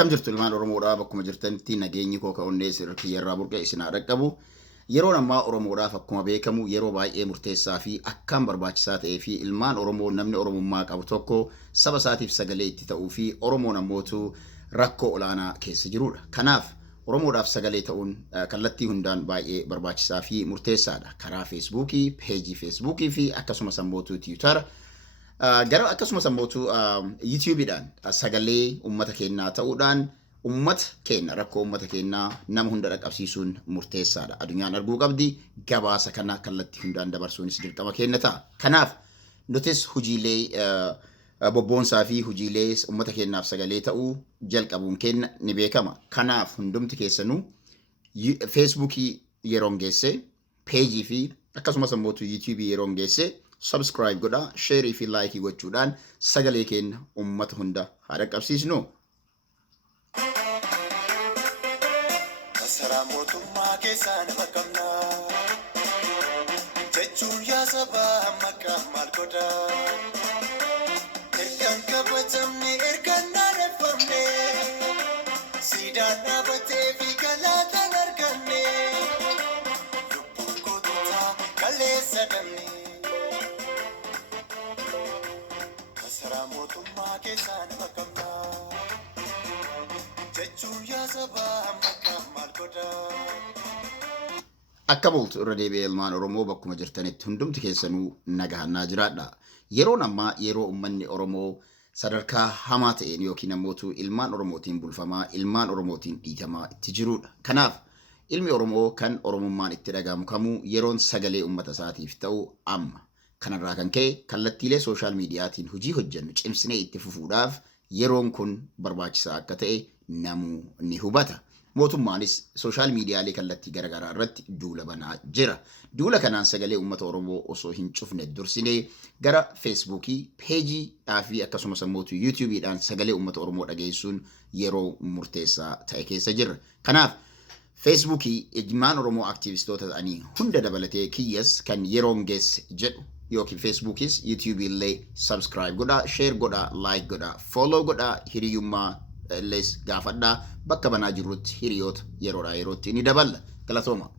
Akkam jirtu ilmaan Oromoodhaa bakkuma jirtanitti nageenyi koo ka'onnee sirriitti yerraa burqee isin haa dhaqqabu. Yeroon ammaa Oromoodhaaf akkuma beekamu yeroo baay'ee murteessaa fi akkaan barbaachisaa ta'ee fi ilmaan Oromoo namni Oromummaa qabu tokko saba isaatiif sagalee itti ta'uu fi Oromoon ammootu rakkoo olaanaa keessa jirudha. Kanaaf Oromoodhaaf sagalee ta'uun kallattii hundaan baay'ee barbaachisaa fi murteessaadha. Karaa Feesbuukii, peejii Feesbuukii fi akkasumas ammootu Tiwutara. Gara akkasumas ammootu YouTube'dhaan sagalee uummata keenyaa ta'uudhaan uummata keenya rakkoo uummata keenyaa nama hunda dhaqqabsiisuun murteessaadha. Addunyaan arguu qabdi gabaasa kana kallattii hundaan dabarsuunis dirqama keenya ta'a. Kanaaf nutis hojiilee bobboonsaa fi hojiilee uummata keenyaaf sagalee ta'uu jalqabuun keenya ni beekama. Kanaaf hundumti keessanuu Feesbuukii Yeroon Geesse, peejii fi akkasumas ammootu YouTube'ii Yeroon Geesse subscribe godha, share fi like gochuudhaan sagalee keenya uummata hunda haa dhaqqabsiisnu. Masaraa mootummaa keessaa nama qabna jechuun yaa sabaa maqaa maal godha ergaan qabatamne ergaan naaneffamne siidaan dhaabatee fi galaataan arganne lubbuun goototaa kaleessa dhabne. Masaraa mootummaa keessaa nama qabna jechuun yaa sabaa maqaa maal godha. Akka bultu irra deebi'ee ilmaan Oromoo bakkuma jirtanitti hundumti keessanuu nagahannaa jiraadha. Yeroon ammaa yeroo uummanni Oromoo sadarkaa hamaa ta'een yookiin ammootu ilmaan Oromootiin bulfamaa, ilmaan Oromootiin dhiitamaa itti jirudha. Kanaaf ilmi Oromoo kan Oromummaan itti dhagahamu kamuu yeroon sagalee uummata isaatiif ta'u amma. Kanarraa kan ka'e kallattiilee sooshaal miidiyaatiin hojii hojjennu cimsinee itti fufuudhaaf yeroon kun barbaachisaa akka ta'e namuu ni hubata. Mootummaanis sooshaal miidiyaalee kallattii garaagaraa irratti duula banaa jira. Duula kanaan sagalee uummata Oromoo osoo hin cufne dursinee gara Feesbuukii, peejii fi akkasumas ammootu YouTube'dhaan sagalee uummata Oromoo dhageessuun yeroo murteessaa ta'e keessa jirra. Kanaaf Feesbuukii ilmaan Oromoo aktiivistoota ta'anii hunda dabalatee kiyyas kan Yeroon Geesse jedhu yookiin Feesbuukis YouTube illee subscribe godhaa, share godhaa, like godhaa, follow godhaa, hiriyummaa illee gaafadhaa bakka banaa jirrutti hiriyoota yeroodhaa yerootti ni daballa. Galatooma.